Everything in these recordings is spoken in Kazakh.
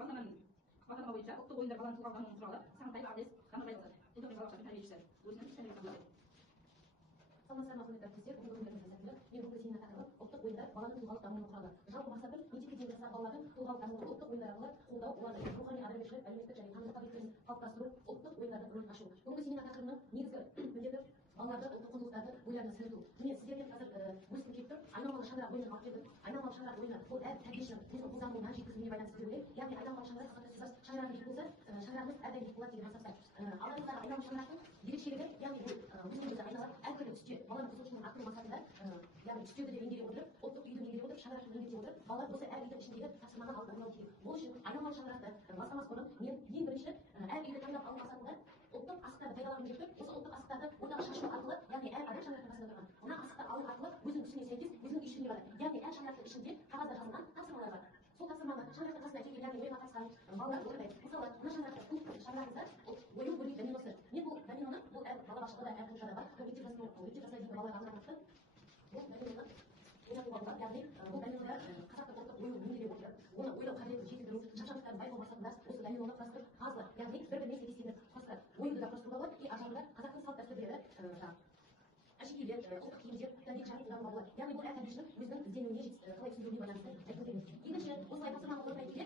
Бағдарламаның бағдарлама бойынша ұлттық ойындар баланы тұлғалық дамуының құралы Сағынтаев Ардес Қамырбайқызы, ұлттық балабақша тәрбиешісі, өзінің іс-шаралары қабылдады. Саламатсыздар ма, құрметті әріптестер? Бүгінгі күндердің сәтінде мен бүгінгі семинар тақырыбы ұлттық ойындар баланың тұлғалық дамуының құралы. Жалпы мақсатым мектепке дейінгі сынып балалардың тұлғалық дамуын ұлттық ойындар арқылы қолдау, оларды рухани адамгершілік, әлеуметтік және танымдық қабілеттерін қалыптастыру, ұлттық ойындардың рөлін ашу. Бүгінгі семинар тақырыбының негізгі міндеті балаларды ұлттық құндылықтарды бойларына сіңірту. Міне сіздермен қазір бөліскім келіп тұр. Айналмалы шаңырақ ойынын алып келдім. Айналмалы шаңырақ ойыны бұл әр тәрбиешінің өзінің қолдануына жеткізуіне байланысты деп ойлаймын. Яғни айналмалы шаңырақ шаңырағы биік болса, шаңырағымыз әрдайым биік болады деген мақсатта. Алайдағы айналмалы шаңырақтың ерекшелігі, яғни бұл өзімізді айналып әртүрлі түсте баланың қызығушылығын арттыру мақсатында, яғни түстерді де меңгере отырып, ұлттық үйді меңгере отырып, шаңырақты меңгерте отырып, балалар осы әр үйдің ішіндегі тапсырманы алып орындауы керек. Бұл үшін айналмалы шаңырақты бастамас бұрын мен ең бірінші әр үйді таңдап алу мақсатында ұлттық асықтарды пайдаланғым келіп тұр. Осы ұлттық асықтарды ортаға шашу арқылы, яғни әр адам шаңырақтың қасында тұрған мына асықты алу арқылы өзінің түсіне сәйкес өзінің үйшігіне барады. Яғни әр шаңырақтың ішінде қағазда жазылған тапсырмалар бар. Сол тапсырманы шаңырақтың қасына келген, яғни ойынға қатысқан балалар орындайды. Мысалы, мына шаңырақта шаңырағымызда ою бөлме доминосы. Мен бұл доминоны бұл әр балабақшада да әр клубта да бар. Мектеп жасына дейінгі балаларға арналған. Бұл доминоны ойнатуға болады. Яғни бұл доминода қазақтың ұлттық ойынын меңгере отырып, оны ойлау қабілетін жетілдіру, шапшаңдықтарын байқау мақсатында осы доминоны құрастырып, қазір яғни бір-біріне сәйкестендіріп құрастырады. Ойынды да құрастыруға болады, и аржағында қазақтың салт дәстүрлері, әшекейлер, ұлттық киімдер, тәрбие жағын қолдануға болады. Яғни бұл әр тәрбиешінің өзінің ізденуіне қалай түсіндіруіне байланысты айтып өтеміз. Екінші, осылай тапсырманы орындай келе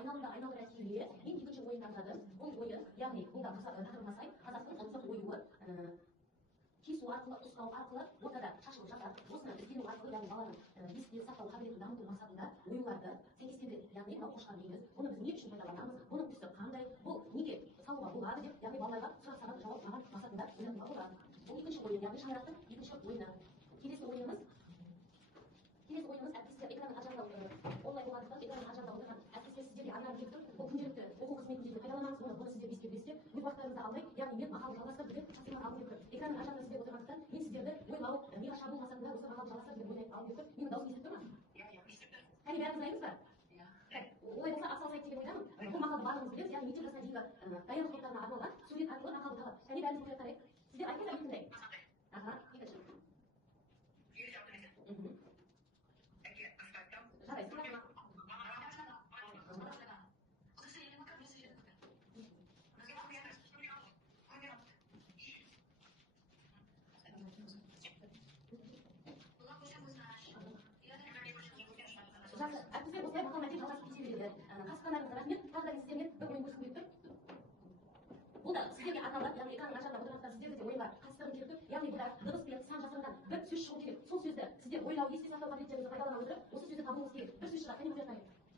айналымда айналдыра келе мен екінші ойын таңдадым. Бұл ойын, яғни бұл да тақырыбына сай қазақтың ұлттық оюы кесу арқылы, ұстау арқылы, ортада шашылып жатады. Осыны іздену арқылы, яғни баланың есте сақтау қабілетін дамыту мақсатында оюларды сәйкестендіреді. Яғни мынау қошқар дейміз, бұны біз не үшін пайдаланамыз, бұның түсі қандай, бұл неге салуға болады деп, яғни балаларға сұрақтарға жауап алған мақсатында ойнатуға болады. Бұл екінші ойын, яғни шаңырақтың екінші ойыны. Келесі ойынымыз әріптестер экранның аржағында онлайн болғандықтан экранның аржағында отырған әріптестер сіздерге арнайы келіп тұр. Бұл күнделікті оқу қызметінде пайдаланамыз, бұны сіздер ескеріп білесіздер. Өз уақыттарыңызды алмай, яғни мен мақалды жалғастырып деп тапсырма алып келіп тұр. Экранның аржағында сіздер отырғандықтан мен сіздерді ойлау, миға шабу мақсатында осы мақалды жалғастырып деп ойлап алып келіп тұр. Менің дауысым естіліп тұр ма? Иә, естіліп тұр. Кәне бәріміз дайынбыз ба? Иә. Олай болса атсалысайық деген ойдамын. Бұл мақалды барлығымыз білеміз, яғни мектеп жасына дейінгі даярлық топтарына арналған сурет арқылы мақалды талап. Кәне бәріміз оқып қарайық. Сіздер айтыңыздар мен тыңдайын. Аха, екінші. Жарайсыз. Жақсы, әріптестер осылай мақал мәтел жалғасып кете береді. Қатысқандарыңызға рахмет. Тағы да сіздермен бір ойын бөліскім келіп тұр. Бұл да сіздерге арналған, яғни экранның аржағында отырғандықтан сіздерді де ойынға қатыстырғым келіп тұр. Яғни бұда дыбыс пен сан жасырынған бір сөз шығу керек. Сол сөзді сіздер ойлау, есте сақтау қабілеттеріңізді